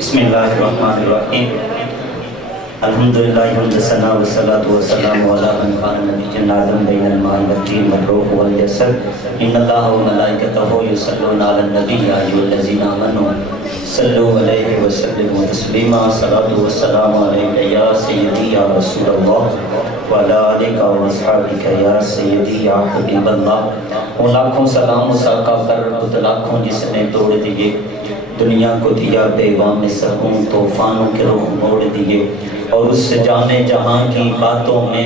بسم اللہ الرحمن الرحیم الحمدللہ حمد ثنا والصلاۃ والسلام علی من کان نبی اعظم بین الماء والطین والروح والجسد ان اللہ وملائکتہ یصلون علی النبی یا ایھا الذین آمنوا صلوا علیہ وسلموا تسلیما صلاۃ والسلام علیک یا سیدی یا رسول اللہ وعلی آلک واصحابک یا سیدی یا حبیب اللہ۔ لاکھوں سلام مساقہ کر لاکھوں جس نے توڑ دیے دنیا کو دیا پیغام سکون طوفانوں کے رخ موڑ دیے، اور اس جانے جہاں کی باتوں میں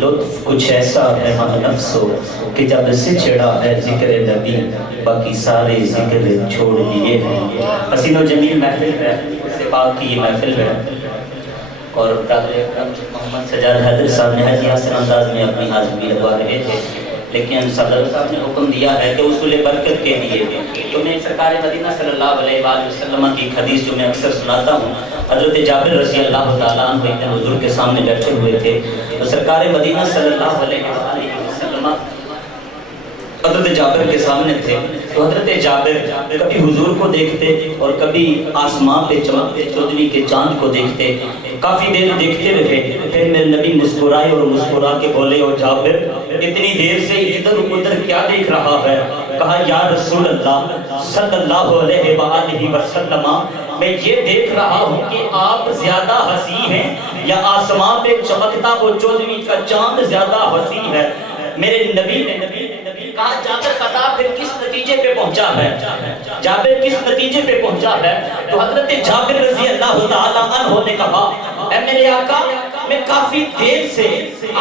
لطف کچھ ایسا ہے ہم نفسو کہ جب سے چھڑا ہے ذکر نبی باقی سارے ذکر چھوڑ دیے ہیں۔ حسین و جمیل محفل ہے، سے پاک کی یہ محفل ہے، اور محمد سجاد حیدر صاحب نے حجی حسن انداز میں اپنی حاضری لگوا رہے تھے، لیکن صدر صاحب نے حکم دیا ہے کہ اصول برکت کے لیے تو میں سرکار مدینہ صلی اللہ علیہ وآلہ وسلم کی ایک حدیث جو میں اکثر سناتا ہوں، حضرت جابر رضی اللہ تعالیٰ عنہ ایک دن حضور کے سامنے بیٹھے ہوئے تھے، تو سرکار مدینہ صلی اللہ علیہ وآلہ وسلم حضرت جابر کے سامنے تھے، تو حضرت جابر کبھی حضور کو دیکھتے اور کبھی آسمان پہ چمکتے چودھویں کے چاند کو دیکھتے، کافی دیر دیکھتے رہے، پھر میرے نبی مسکرائے اور مسکرا کے بولے او جابر اتنی دیر سے ادھر ادھر کیا دیکھ رہا ہے؟ کہا یا رسول اللہ صلی اللہ علیہ وآلہ وسلم میں یہ دیکھ رہا ہوں کہ آپ زیادہ حسین ہیں یا آسمان پہ چمکتا وہ چودھویں کا چاند زیادہ حسین ہے؟ میرے نبی نے کہا جابر بتا پھر کس نتیجے پہ پہنچا ہے؟ جابر کس نتیجے پہ پہنچا ہے؟ تو حضرت جابر رضی اللہ تعالیٰ عنہ نے کہا اے میرے آقا میں کافی دیر سے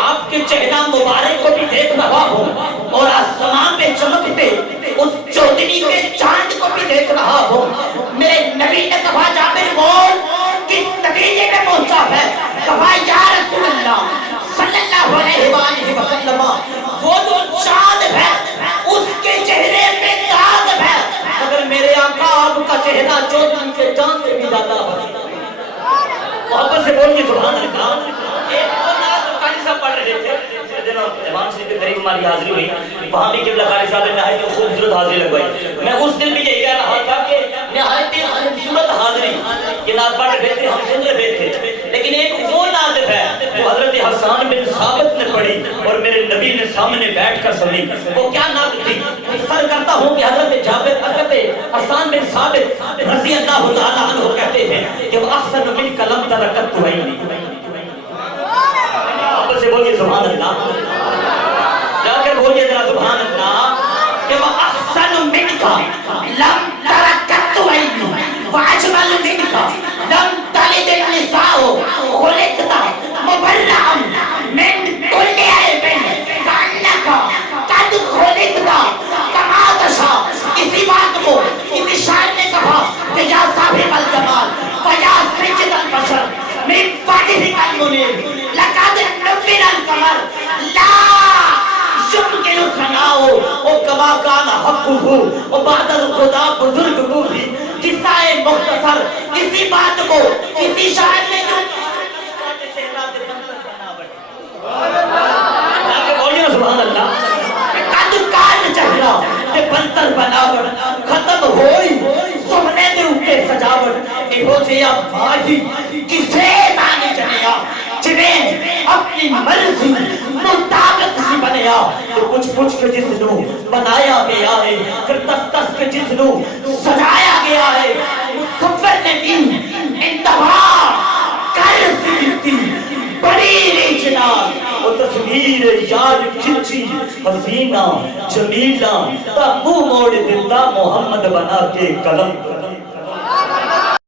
آپ کے چہرہ مبارک کو بھی دیکھ رہا ہوں اور آسمان پہ چمکتے اس چودھویں کے چاند کو بھی دیکھ رہا ہوں۔ میرے نبی نے کہا جابر بول کس نتیجے پہ پہنچا ہے؟ کہا یا رسول اللہ صلی اللہ علیہ وآلہ وسلم وہ جو چاند ہے اس کے چہرے پہ داغ ہے، مگر میرے آقا آپ کا چہرہ چودھویں کے چاند سے بھی زیادہ ہے۔ محبت سے بولیے سبحان اللہ۔ ایک اور نعت قاری صاحب پڑھ رہے تھے، امام شریف کے قریب ہماری حاضری ہوئی، وہاں بھی قبلہ قاری صاحب نے نہایت خوبصورت حاضری لگوائی۔ میں اس دن بھی یہی کہہ رہا تھا کہ نہایت خوبصورت حاضری یہ نعت پڑھ رہے تھے، ہم سن رہے تھے، لیکن ایک وہ نعت ہے وہ حضرت حسان بن ثابت نے پڑھی اور میرے نبی نے سامنے بیٹھ کر سنی۔ وہ کیا نعت تھی؟ اختصار کرتا ہوں کہ حضرت جابر حضرت حسان بن ثابت رضی اللہ تعالیٰ عنہ کہتے ہیں کہ وہ احسن من کلم ترکت تو ہے آپ سے بولیے سبحان اللہ، جا کر بولیے ذرا سبحان اللہ کہ وہ احسن من کا لم ترکت تو ہے واجمل من کا لم تلد النساء خلقتا مبرعا من كل عیب کانک قد خلقتا کما تشاء۔ اسی بات کو اسی شاعر نے کہا کہ یا صاحب الجمال فیا سجد البشر من وجهك المنیر لقد نور القمر لا يمكن ثناؤه وكما كان حقه وبعد الخدا بزرگ کو بھی قصہ مختصر اسی بات کو اسی شاعر نے جو سبحان اللہ قد کان چہرہ تے بنتر بناوٹ ختم ہوئی سونے دے اوپر سجاوٹ ایہو جیا بھائی کسے نہ جنیا جنہیں اپنی مرضی مطابق سی بنیا تو پوچھ کے جس نو بنایا گیا ہے پھر تس کے جس نو سجایا گیا ہے مصور نے بھی انتہا کر سکتی بڑی ریچنال وہ تصویر یاد کھچی حسینہ جمیلہ تا منہ موڑ دیتا محمد بنا کے قلم